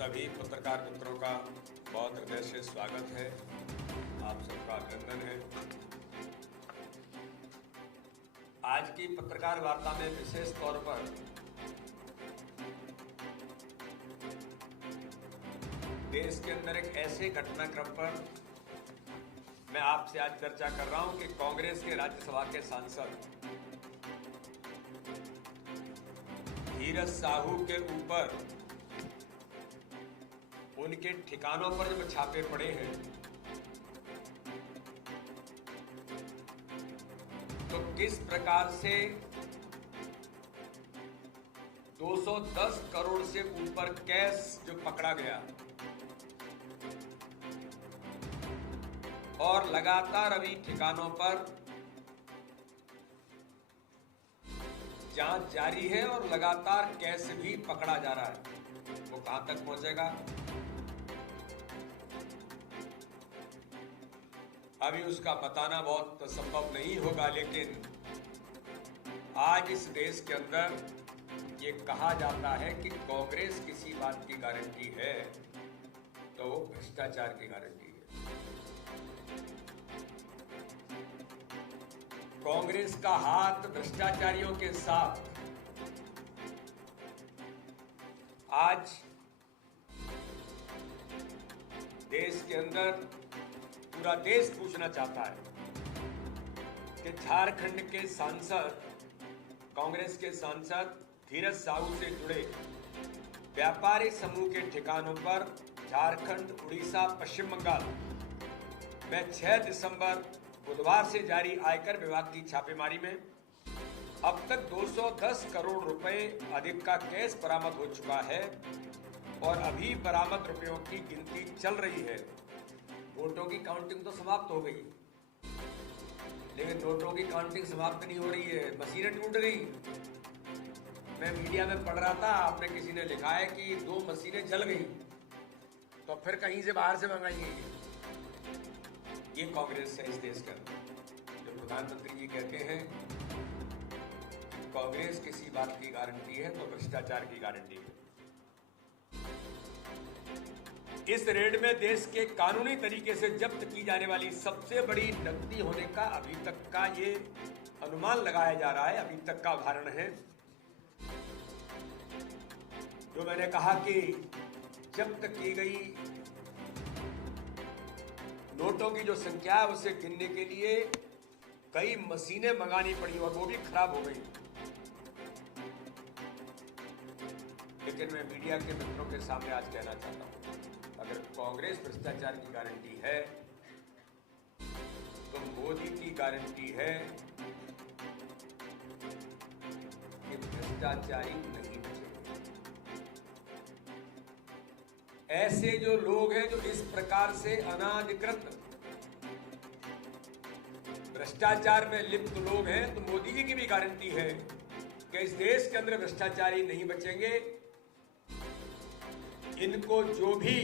सभी पत्रकार मित्रों का बहुत हृदय से स्वागत है। आप सबका अभिनंदन है। आज की पत्रकार वार्ता में विशेष तौर पर देश के अंदर एक ऐसे घटनाक्रम पर मैं आपसे आज चर्चा कर रहा हूं कि कांग्रेस के राज्यसभा के सांसद धीरज साहू के ऊपर उनके ठिकानों पर जब छापे पड़े हैं तो किस प्रकार से 210 करोड़ से ऊपर कैश जो पकड़ा गया और लगातार अभी ठिकानों पर जांच जारी है और लगातार कैश भी पकड़ा जा रहा है। वो कहां तक पहुंचेगा अभी उसका बताना बहुत संभव नहीं होगा, लेकिन आज इस देश के अंदर ये कहा जाता है कि कांग्रेस किसी बात की गारंटी है तो वो भ्रष्टाचार की गारंटी है। कांग्रेस का हाथ भ्रष्टाचारियों के साथ आज देश के अंदर पूरा देश पूछना चाहता है कि झारखंड के सांसद, कांग्रेस के सांसद धीरज साहू से जुड़े व्यापारी समूह के ठिकानों पर झारखंड, उड़ीसा, पश्चिम बंगाल में 6 दिसंबर बुधवार से जारी आयकर विभाग की छापेमारी में अब तक 210 करोड़ रुपए अधिक का कैश बरामद हो चुका है और अभी बरामद रुपयों की गिनती चल रही है। वोटों की काउंटिंग तो समाप्त हो गई, लेकिन नोटों की काउंटिंग समाप्त नहीं हो रही है। मशीनें टूट गई। मैं मीडिया में पढ़ रहा था, आपने किसी ने लिखा है कि 2 मशीनें जल गई, तो फिर कहीं से बाहर से मंगाएंगे। ये कांग्रेस है इस देश के अंदर। जो प्रधानमंत्री जी कहते हैं कांग्रेस किसी बात की गारंटी है तो भ्रष्टाचार की गारंटी है। इस रेड में देश के कानूनी तरीके से जब्त की जाने वाली सबसे बड़ी नकदी होने का अभी तक का ये अनुमान लगाया जा रहा है, अभी तक का उदाहरण है। जो मैंने कहा कि जब्त की गई नोटों की जो संख्या है उसे गिनने के लिए कई मशीनें मंगानी पड़ी और वो भी खराब हो गई। लेकिन मैं मीडिया के मित्रों के सामने आज कहना चाहता हूं, अगर कांग्रेस भ्रष्टाचार की गारंटी है तो मोदी की गारंटी है कि भ्रष्टाचारी नहीं बचेंगे। ऐसे जो लोग हैं जो इस प्रकार से अनाधिकृत भ्रष्टाचार में लिप्त लोग हैं, तो मोदी जी की भी गारंटी है कि इस देश के अंदर भ्रष्टाचारी नहीं बचेंगे। इनको जो भी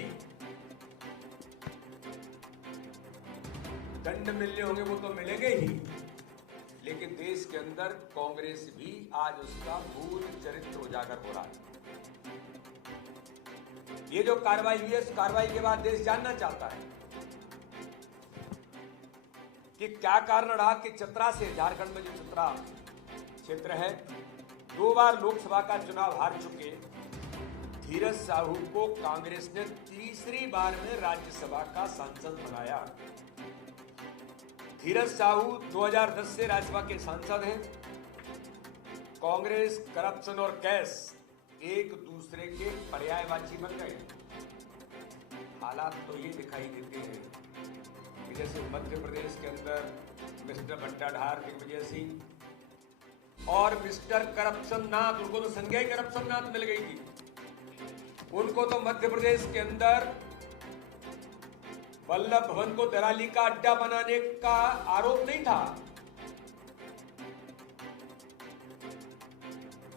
दंड मिलने होंगे वो तो मिलेंगे ही, लेकिन देश के अंदर कांग्रेस भी आज उसका मूल चरित्र उजागर हो रहा है। ये जो कार्रवाई हुई है, इस कार्रवाई के बाद देश जानना चाहता है कि क्या कारण रहा कि चतरा से, झारखंड में जो चतरा क्षेत्र है, 2 बार लोकसभा का चुनाव हार चुके धीरज साहू को कांग्रेस ने तीसरी बार में राज्यसभा का सांसद बनाया। धीरज साहू 2010 से राज्यसभा के सांसद हैं। कांग्रेस, करप्शन और कैश एक दूसरे के पर्यायवाची बन गए। हालात तो ये दिखाई देते हैं कि जैसे मध्य प्रदेश के अंदर मिस्टर भट्टाधार, दिग्विजय सिंह और मिस्टर करप्शन नाथ, उनको तो संज्ञा करप्शन नाथ मिल गई थी। उनको तो मध्य प्रदेश के अंदर वल्लभ भवन को दलाली का अड्डा बनाने का आरोप नहीं था।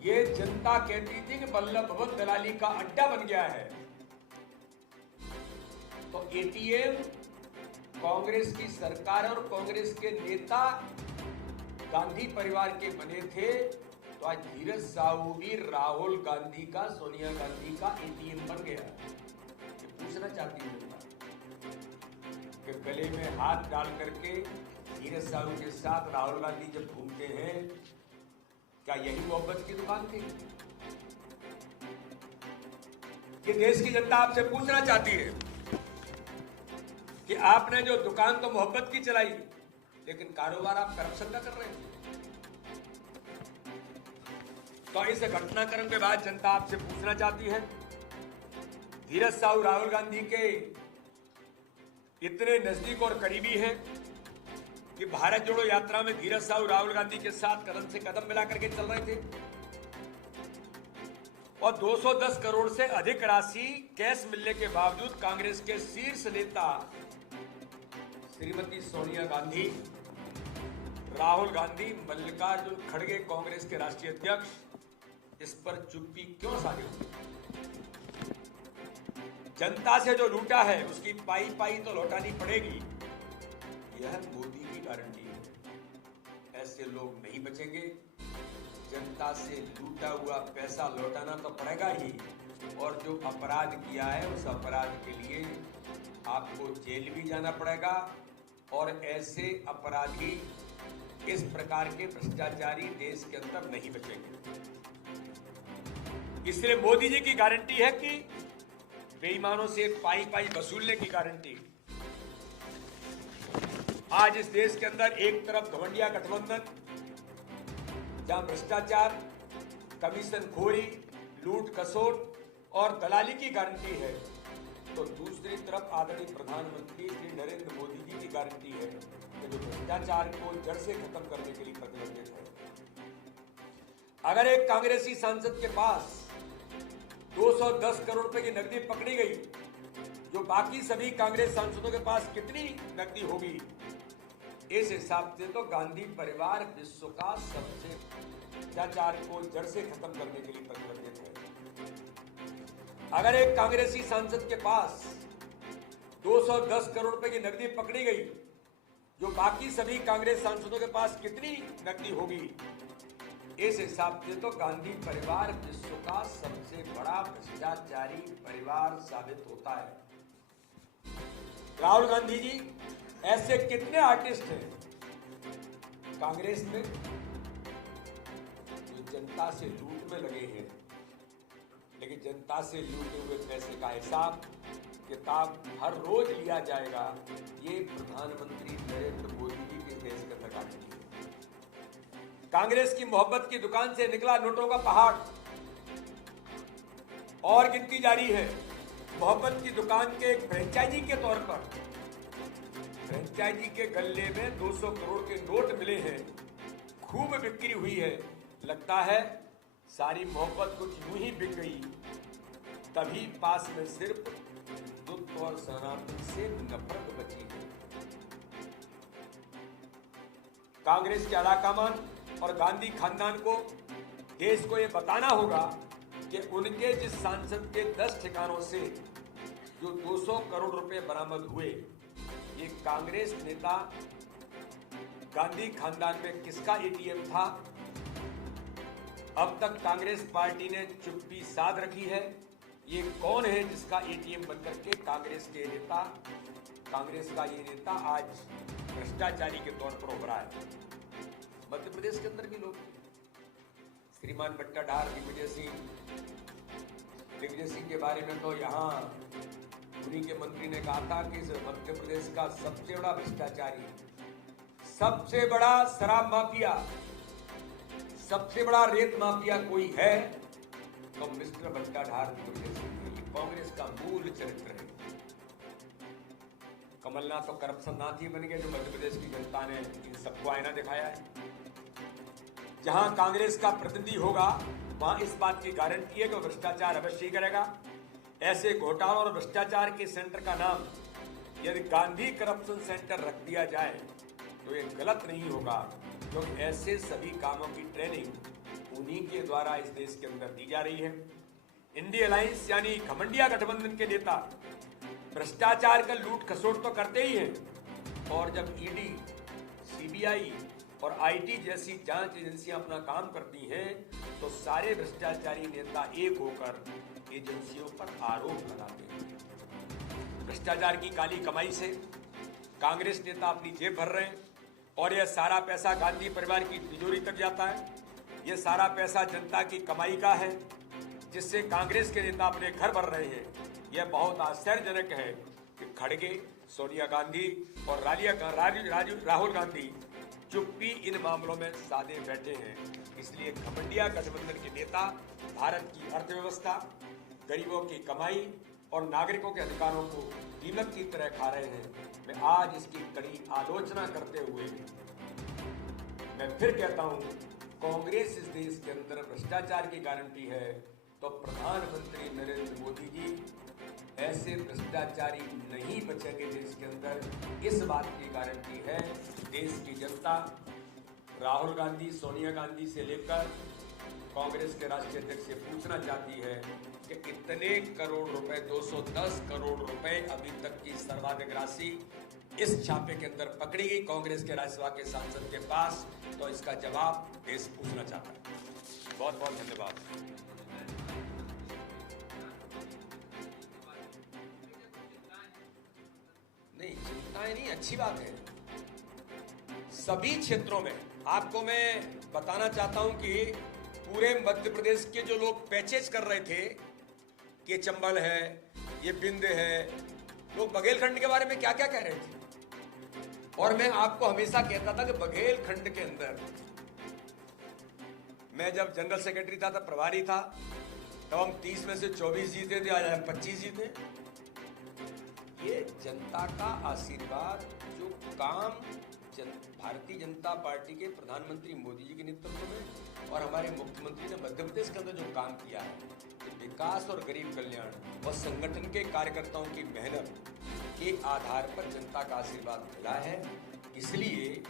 ये जनता कहती थी कि वल्लभ भवन दलाली का अड्डा बन गया है। तो एटीएम कांग्रेस की सरकार और कांग्रेस के नेता गांधी परिवार के बने थे तो आज धीरज साहू भी राहुल गांधी का, सोनिया गांधी का एटीएम बन गया। ये पूछना चाहती हूँ कि गले में हाथ डाल करके धीरज साहू के साथ राहुल गांधी जब घूमते हैं, क्या यही मोहब्बत की दुकान थी? ये देश की जनता आपसे पूछना चाहती है कि आपने जो दुकान तो मोहब्बत की चलाई, लेकिन कारोबार आप करप्शन का कर रहे हैं। तो इस घटनाक्रम के बाद जनता आपसे पूछना चाहती है, धीरज साहू राहुल गांधी के इतने नजदीक और करीबी हैं कि भारत जोड़ो यात्रा में धीरज साहू राहुल गांधी के साथ कदम से कदम मिला करके चल रहे थे और 210 करोड़ से अधिक राशि कैश मिलने के बावजूद कांग्रेस के शीर्ष नेता श्रीमती सोनिया गांधी, राहुल गांधी, मल्लिकार्जुन खड़गे कांग्रेस के राष्ट्रीय अध्यक्ष इस पर चुप्पी क्यों साधे? जनता से जो लूटा है उसकी पाई पाई तो लौटानी पड़ेगी, यह मोदी की गारंटी है। ऐसे लोग नहीं बचेंगे। जनता से लूटा हुआ पैसा लौटाना तो पड़ेगा ही, और जो अपराध किया है उस अपराध के लिए आपको जेल भी जाना पड़ेगा, और ऐसे अपराधी, इस प्रकार के भ्रष्टाचारी देश के अंदर नहीं बचेंगे। इसलिए मोदी जी की गारंटी है कि बेईमानों से पाई पाई वसूलने की गारंटी। आज इस देश के अंदर एक तरफ घमंडिया गठबंधन, जहां भ्रष्टाचार, कमीशनखोरी, लूट खसोट और दलाली की गारंटी है, तो दूसरी तरफ आदरणीय प्रधानमंत्री श्री नरेंद्र मोदी जी की गारंटी है कि जो भ्रष्टाचार को जड़ से खत्म करने के लिए प्रतिबद्ध है। अगर एक कांग्रेसी सांसद के पास 210 करोड़ रुपए की नकदी पकड़ी गई, जो बाकी सभी कांग्रेस सांसदों के पास कितनी नकदी होगी? इस हिसाब से तो गांधी परिवार विश्व का सबसे भ्रष्टाचार को जड़ से खत्म करने के लिए प्रतिबद्ध है। अगर एक कांग्रेसी सांसद के पास 210 करोड़ रुपए की नकदी पकड़ी गई, जो बाकी सभी कांग्रेस सांसदों के पास कितनी नकदी होगी? इस हिसाब से तो गांधी परिवार विश्व का सबसे बड़ा भ्रष्टाचारी परिवार साबित होता है। राहुल गांधी जी, ऐसे कितने आर्टिस्ट हैं कांग्रेस में जो जनता से लूट में लगे हैं, लेकिन जनता से लूटे हुए पैसे का हिसाब किताब हर रोज लिया जाएगा। ये प्रधानमंत्री नरेंद्र मोदी जी के देश के अंदर गारंटी है। कांग्रेस की मोहब्बत की दुकान से निकला नोटों का पहाड़ और गिनती जारी है। मोहब्बत की दुकान के एक फ्रेंचाइजी के तौर पर फ्रेंचाइजी के गल्ले में 200 करोड़ के नोट मिले हैं, खूब बिक्री हुई है। लगता है सारी मोहब्बत कुछ यूं ही बिक गई, तभी पास में सिर्फ हिंदुत्व और सनातन से नफरत बची है। कांग्रेस के आलाकमान और गांधी खानदान को देश को यह बताना होगा कि उनके जिस सांसद के 10 ठिकानों से जो 200 करोड़ रुपए बरामद हुए, ये कांग्रेस नेता गांधी खानदान में किसका एटीएम था? अब तक कांग्रेस पार्टी ने चुप्पी साध रखी है। ये कौन है जिसका एटीएम बनकर के कांग्रेस के नेता, कांग्रेस का ये नेता आज भ्रष्टाचारी के तौर पर उभरा है? मध्य प्रदेश के अंदर भी लोग, श्रीमान भट्टाधार, दिग्विजय सिंह के बारे में तो यहाँ उन्हीं के मंत्री ने कहा था कि मध्य प्रदेश का सबसे बड़ा भ्रष्टाचारी, सबसे बड़ा शराब माफिया, सबसे बड़ा रेत माफिया कोई है तो मिस्टर भट्टाधार दिग्विजय सिंह है। ये कांग्रेस का मूल चरित्र है। कमलनाथ तो करप्शन नाथ ही बन गए, जो मध्य प्रदेश की जनता ने इन सबको आईना दिखाया है। जहां कांग्रेस का प्रतिनिधि होगा वहां इस बात की गारंटी है कि भ्रष्टाचार अवश्य ही करेगा। ऐसे घोटालों और भ्रष्टाचार के सेंटर का नाम यदि गांधी करप्शन सेंटर रख दिया जाए तो ये गलत नहीं होगा, क्योंकि ऐसे सभी कामों की ट्रेनिंग उन्हीं के द्वारा इस देश के अंदर दी जा रही है। इंडिया अलायंस यानी घमंडिया गठबंधन के नेता भ्रष्टाचार का लूट खसोट तो करते ही हैं, और जब ईडी, सीबीआई और आईटी जैसी जांच एजेंसियां अपना काम करती हैं, तो सारे भ्रष्टाचारी नेता एक होकर एजेंसियों पर आरोप लगाते हैं। भ्रष्टाचार की काली कमाई से कांग्रेस नेता अपनी जेब भर रहे हैं और यह सारा पैसा गांधी परिवार की तिजोरी तक जाता है। यह सारा पैसा जनता की कमाई का है, जिससे कांग्रेस के नेता अपने घर भर रहे हैं। यह बहुत आश्चर्यजनक है कि खड़गे, सोनिया गांधी और राहुल गांधी चुप्पी इन मामलों में साधे बैठे हैं। इसलिए घमंडिया गठबंधन के नेता भारत की अर्थव्यवस्था, गरीबों की कमाई और नागरिकों के अधिकारों को दीमक की तरह खा रहे हैं। मैं आज इसकी कड़ी आलोचना करते हुए मैं फिर कहता हूं, कांग्रेस इस देश के अंदर भ्रष्टाचार की गारंटी है, तो प्रधानमंत्री नरेंद्र मोदी जी ऐसे भ्रष्टाचारी नहीं बचेंगे देश के अंदर। इस बात की गारंटी है देश की जनता। राहुल गांधी, सोनिया गांधी से लेकर कांग्रेस के राष्ट्रीय अध्यक्ष से पूछना चाहती है कि कितने करोड़ रुपए, 210 करोड़ रुपए अभी तक की सर्वाधिक राशि इस छापे के अंदर पकड़ी गई कांग्रेस के राज्यसभा के सांसद के पास, तो इसका जवाब देश पूछना चाहता है। बहुत बहुत धन्यवाद। नहीं, चिंताएं नहीं, अच्छी बात है। सभी क्षेत्रों में आपको मैं बताना चाहता हूं कि पूरे मध्य प्रदेश के जो लोग पैचेज कर रहे थे कि चंबल है, ये बिंद है, लोग बघेलखंड के बारे में क्या क्या कह रहे थे। और मैं आपको हमेशा कहता था कि बघेलखंड के अंदर, मैं जब जनरल सेक्रेटरी था, तब प्रभारी था, तब हम 30 में से 24 जीते थे, आज हम 25 जीते। ये जनता का आशीर्वाद, जो काम भारतीय जनता पार्टी के प्रधानमंत्री मोदी जी के नेतृत्व में और हमारे मुख्यमंत्री ने मध्य प्रदेश के अंदर जो काम किया है, विकास और गरीब कल्याण और संगठन के कार्यकर्ताओं की मेहनत के आधार पर जनता का आशीर्वाद मिला है। इसलिए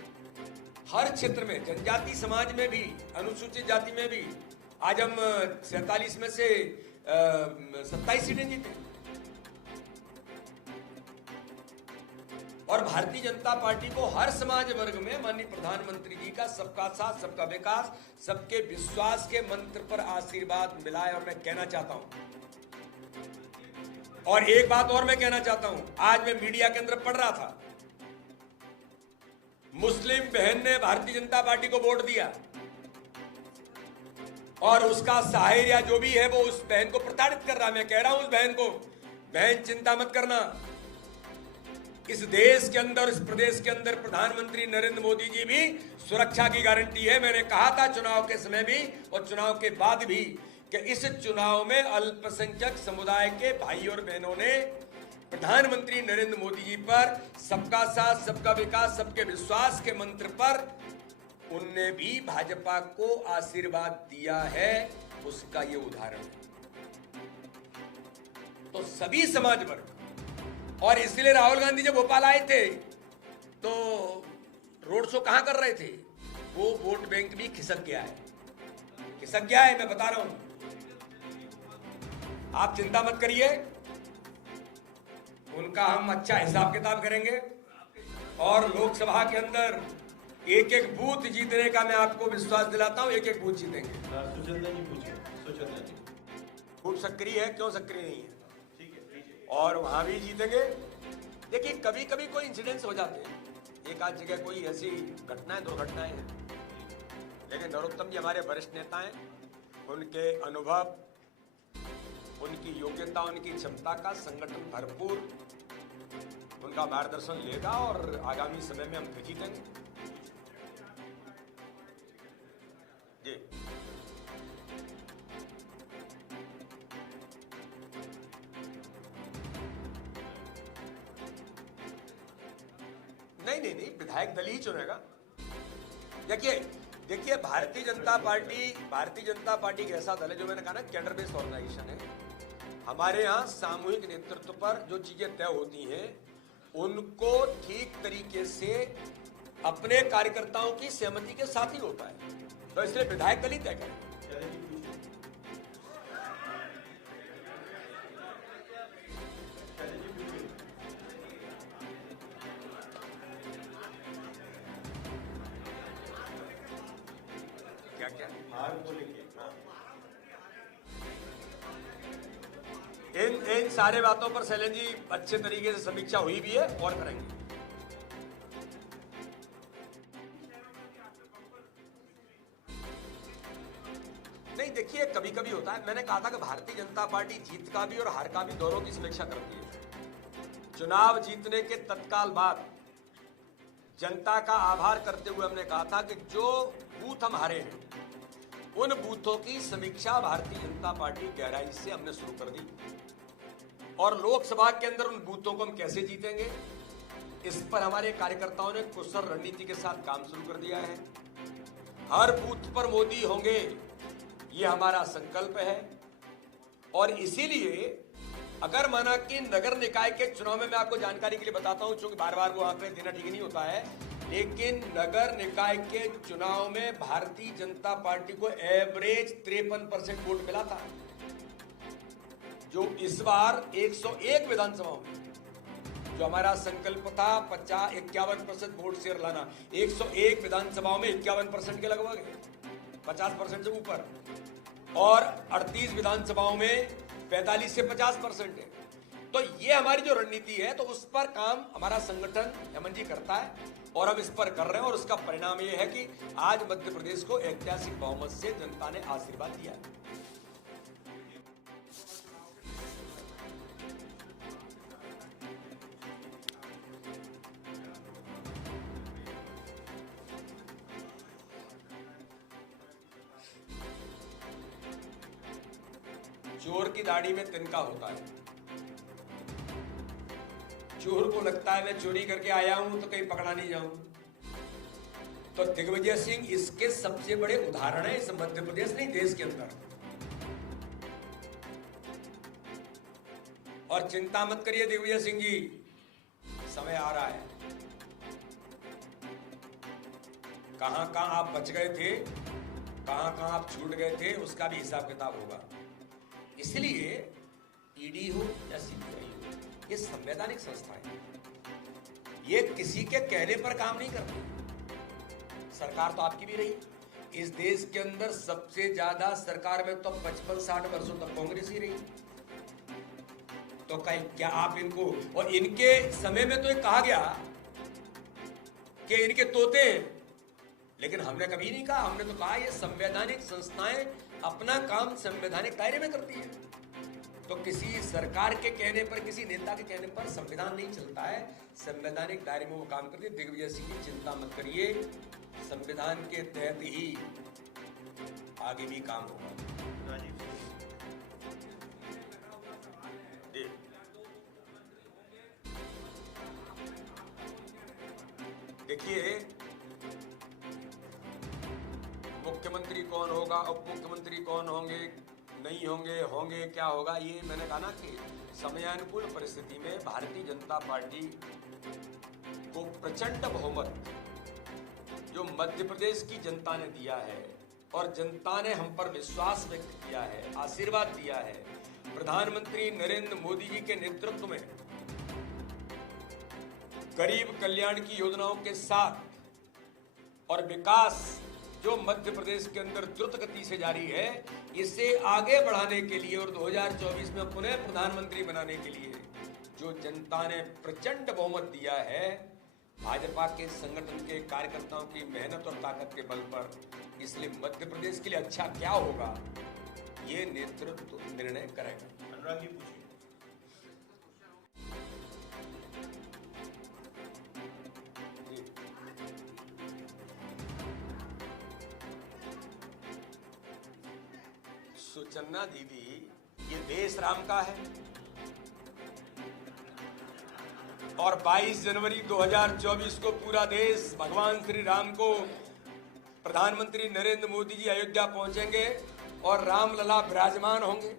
हर क्षेत्र में, जनजाति समाज में भी, अनुसूचित जाति में भी, आज हम 47 में से 27 सीटें जीते। और भारतीय जनता पार्टी को हर समाज वर्ग में माननीय प्रधानमंत्री जी का सबका साथ, सबका विकास, सबके विश्वास के मंत्र पर आशीर्वाद मिला है। और मैं कहना चाहता हूं, और एक बात और मैं कहना चाहता हूं, आज मैं मीडिया के अंदर पढ़ रहा था, मुस्लिम बहन ने भारतीय जनता पार्टी को वोट दिया और उसका साहिर या जो भी है वो उस बहन को प्रताड़ित कर रहा है। मैं कह रहा हूं उस बहन को, बहन चिंता मत करना, इस देश के अंदर, इस प्रदेश के अंदर प्रधानमंत्री नरेंद्र मोदी जी भी सुरक्षा की गारंटी है। मैंने कहा था चुनाव के समय भी और चुनाव के बाद भी कि इस चुनाव में अल्पसंख्यक समुदाय के भाई और बहनों ने प्रधानमंत्री नरेंद्र मोदी जी पर सबका साथ, सबका विकास, सबके विश्वास के मंत्र पर उनने भी भाजपा को आशीर्वाद दिया है। उसका ये उदाहरण है। तो सभी समाज वर्ग, और इसलिए राहुल गांधी जब भोपाल आए थे तो रोड शो कहां कर रहे थे, वो वोट बैंक भी खिसक गया है, खिसक गया है, मैं बता रहा हूं। आप चिंता मत करिए, उनका हम अच्छा हिसाब किताब करेंगे और लोकसभा के अंदर एक एक बूथ जीतने का मैं आपको विश्वास दिलाता हूं, एक एक बूथ जीतेंगे। सुचेता जी पूछिए। खूब सक्रिय है, क्यों सक्रिय नहीं है, और वहां भी जीतेंगे। देखिए, कभी कभी कोई इंसिडेंट्स हो जाते हैं, एक आध जगह कोई ऐसी घटनाएं, दुर्घटनाएं हैं, लेकिन नरोत्तम जी हमारे वरिष्ठ नेता हैं, उनके अनुभव, उनकी योग्यता, उनकी क्षमता का संगठन भरपूर उनका मार्गदर्शन लेगा और आगामी समय में हम फिर जीतेंगे। जी, नहीं, विधायक दल ही चुनेगा। देखिए भारतीय जनता पार्टी एक ऐसा दल है, जो मैंने कहा ना, कैडर बेस्ड ऑर्गेनाइजेशन है। हमारे यहाँ सामूहिक नेतृत्व पर जो चीजें तय होती हैं, उनको ठीक तरीके से अपने कार्यकर्ताओं की सहमति के साथ ही होता है, तो इसलिए विधायक दल ही तय करें। हार को लेके इन सारे बातों पर शैलेंद्र जी अच्छे तरीके से समीक्षा हुई भी है और करेंगे। नहीं, देखिए कभी कभी होता है, मैंने कहा था कि भारतीय जनता पार्टी जीत का भी और हार का भी दोनों की समीक्षा करती है। चुनाव जीतने के तत्काल बाद जनता का आभार करते हुए हमने कहा था कि जो बूथ हम हारे हैं उन बूथों की समीक्षा भारतीय जनता पार्टी गहराई से हमने शुरू कर दी, और लोकसभा के अंदर उन बूथों को हम कैसे जीतेंगे इस पर हमारे कार्यकर्ताओं ने कुशल रणनीति के साथ काम शुरू कर दिया है। हर बूथ पर मोदी होंगे, ये हमारा संकल्प है। और इसीलिए अगर माना कि नगर निकाय के चुनाव में, मैं आपको जानकारी के लिए बताता हूं, क्योंकि बार बार वो आंकड़े देना ठीक नहीं होता है, लेकिन नगर निकाय के चुनाव में भारतीय जनता पार्टी को एवरेज 53% वोट मिला था, जो इस बार 101 विधानसभाओं में, जो हमारा संकल्प था 51% वोट शेयर लाना, 101 विधानसभाओं में 51% के लगभग, 50% से ऊपर, और 38 विधानसभाओं में 45 से 50% है। तो ये हमारी जो रणनीति है, तो उस पर काम हमारा संगठन यमन जी करता है और हम इस पर कर रहे हैं, और उसका परिणाम ये है कि आज मध्य प्रदेश को ऐतिहासिक बहुमत से जनता ने आशीर्वाद दिया है। चोर की दाढ़ी में तिनका होता है। चोर को लगता है मैं चोरी करके आया हूं तो कहीं पकड़ा नहीं जाऊं। तो दिग्विजय सिंह इसके सबसे बड़े उदाहरण है, इस मध्य प्रदेश नहीं देश के अंदर। और चिंता मत करिए दिग्विजय सिंह जी, समय आ रहा है। कहां कहां आप बच गए थे, कहां कहां आप छूट गए थे, उसका भी हिसाब किताब होगा। इसलिए ईडी हो या सीबीआई हो, ये संवैधानिक संस्थाएं हैं, ये किसी के कहने पर काम नहीं करती। सरकार तो आपकी भी रही, इस देश के अंदर सबसे ज्यादा सरकार में तो 55-60 वर्षों तक कांग्रेस ही रही। तो क्या आप इनको, और इनके समय में तो कहा गया कि इनके तोते हैं, लेकिन हमने कभी नहीं कहा, हमने तो कहा ये संवैधानिक संस्थाएं अपना काम संवैधानिक दायरे में करती है। तो किसी सरकार के कहने पर, किसी नेता के कहने पर संविधान नहीं चलता है, संवैधानिक दायरे में वो काम करती है। दिग्विजय सिंह की चिंता मत करिए, संविधान के तहत ही आगे भी काम होगा। देखिए, मुख्यमंत्री कौन होगा, उप मुख्यमंत्री कौन होंगे, नहीं होंगे, होंगे क्या होगा, ये मैंने कहा ना कि समयानुकूल परिस्थिति में भारतीय जनता पार्टी को प्रचंड बहुमत जो मध्य प्रदेश की जनता ने दिया है, और जनता ने हम पर विश्वास व्यक्त किया है, आशीर्वाद दिया है, प्रधानमंत्री नरेंद्र मोदी जी के नेतृत्व में गरीब कल्याण की योजनाओं के साथ और विकास जो मध्य प्रदेश के अंदर द्रुत गति से जारी है, इसे आगे बढ़ाने के लिए और 2024 में पुनः प्रधानमंत्री बनाने के लिए जो जनता ने प्रचंड बहुमत दिया है, भाजपा के संगठन के कार्यकर्ताओं की मेहनत और ताकत के बल पर, इसलिए मध्य प्रदेश के लिए अच्छा क्या होगा ये नेतृत्व निर्णय करेगा। अनुराग जी पूछिए। सुचन्ना दीदी, ये देश राम का है, और 22 जनवरी 2024 को पूरा देश भगवान श्री राम को, प्रधानमंत्री नरेंद्र मोदी जी अयोध्या पहुंचेंगे और रामलला विराजमान होंगे।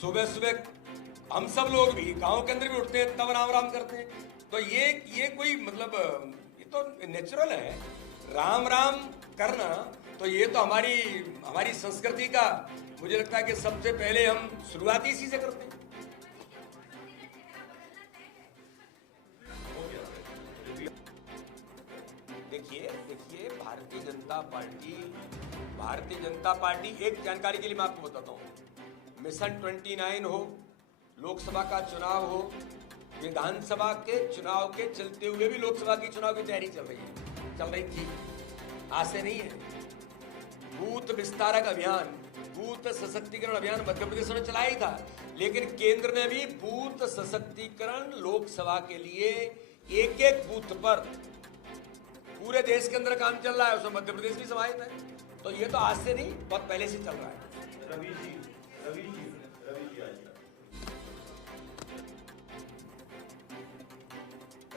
सुबह सुबह हम सब लोग भी गांव के अंदर भी उठते हैं, तब राम राम करते हैं। तो ये कोई मतलब, ये तो नेचुरल है राम राम करना। तो ये तो हमारी संस्कृति का, मुझे लगता है कि सबसे पहले हम शुरुआत इसी से करते हैं। देखिए भारतीय जनता पार्टी एक जानकारी के लिए मैं आपको बताता हूँ, मिशन 29 हो, लोकसभा का चुनाव हो, विधानसभा के चुनाव के चलते हुए भी लोकसभा की चुनाव की तैयारी चल रही थी, आज से नहीं है। बूथ विस्तारक अभियान, बूथ सशक्तिकरण अभियान मध्य प्रदेश में चलाया ही था, लेकिन केंद्र ने भी बूथ सशक्तिकरण लोकसभा के लिए एक एक बूथ पर पूरे देश के अंदर काम चल रहा है, उसमें मध्य प्रदेश भी समाहित है। तो ये तो आज से नहीं, बहुत पहले से चल रहा है। रवि जी आइए।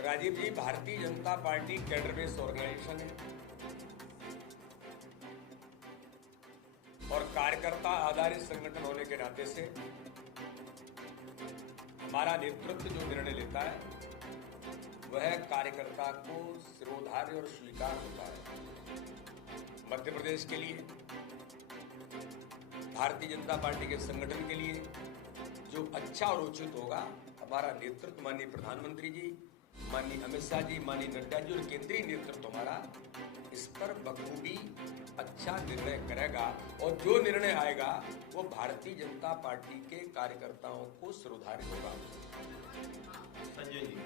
राजीव जी, Bharatiya Janata party cadre based organisation है और कार्यकर्ता आधारित संगठन होने के नाते से हमारा नेतृत्व जो निर्णय लेता है वह कार्यकर्ता को सिरोधार्य और स्वीकार होता है। मध्य प्रदेश के लिए, भारतीय जनता पार्टी के संगठन के लिए जो अच्छा और उचित होगा, हमारा नेतृत्व माननीय प्रधानमंत्री जी, माननीय अमित शाह जी, माननीय नड्डा जी और केंद्रीय नेतृत्व हमारा इस पर बखूबी अच्छा निर्णय करेगा और जो निर्णय आएगा वो भारतीय जनता पार्टी के कार्यकर्ताओं को सिरोधार्य होगा। संजय जी,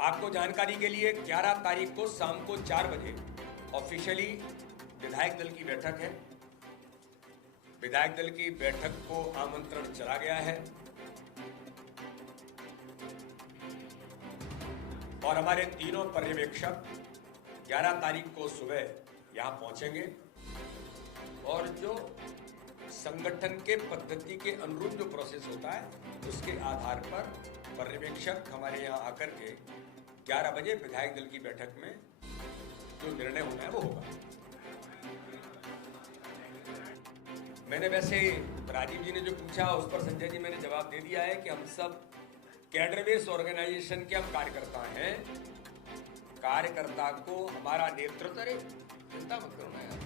आपको जानकारी के लिए 11 तारीख को शाम को 4 बजे ऑफिशियली विधायक दल की बैठक है। विधायक दल की बैठक को आमंत्रण चला गया है और हमारे तीनों पर्यवेक्षक 11 तारीख को सुबह यहां पहुंचेंगे और जो संगठन के पद्धति के अनुरूप जो प्रोसेस होता है उसके आधार पर पर्यवेक्षक हमारे यहां आकर के 11 बजे विधायक दल की बैठक में जो निर्णय होना है वो होगा। मैंने वैसे राजीव जी ने जो पूछा उस पर संजय जी मैंने जवाब दे दिया है कि हम सब कैडर बेस्ड ऑर्गेनाइजेशन के हम कार्यकर्ता हैं। कार्यकर्ता को हमारा नेतृत्व, अरे चिंता मत करो ना यार,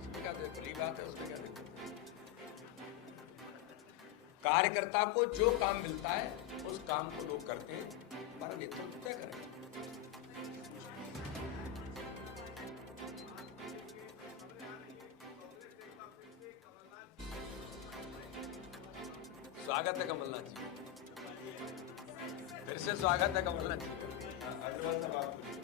उसमें क्या खुली बात है, उसमें क्या दिक्कत है। कार्यकर्ता को जो काम मिलता है उस काम को लोग करते हैं, हमारा नेतृत्व तय करें। स्वागत है कमलनाथ जी, फिर से स्वागत है कमलनाथ जी। अग्रवाल साहब आप पूछिए।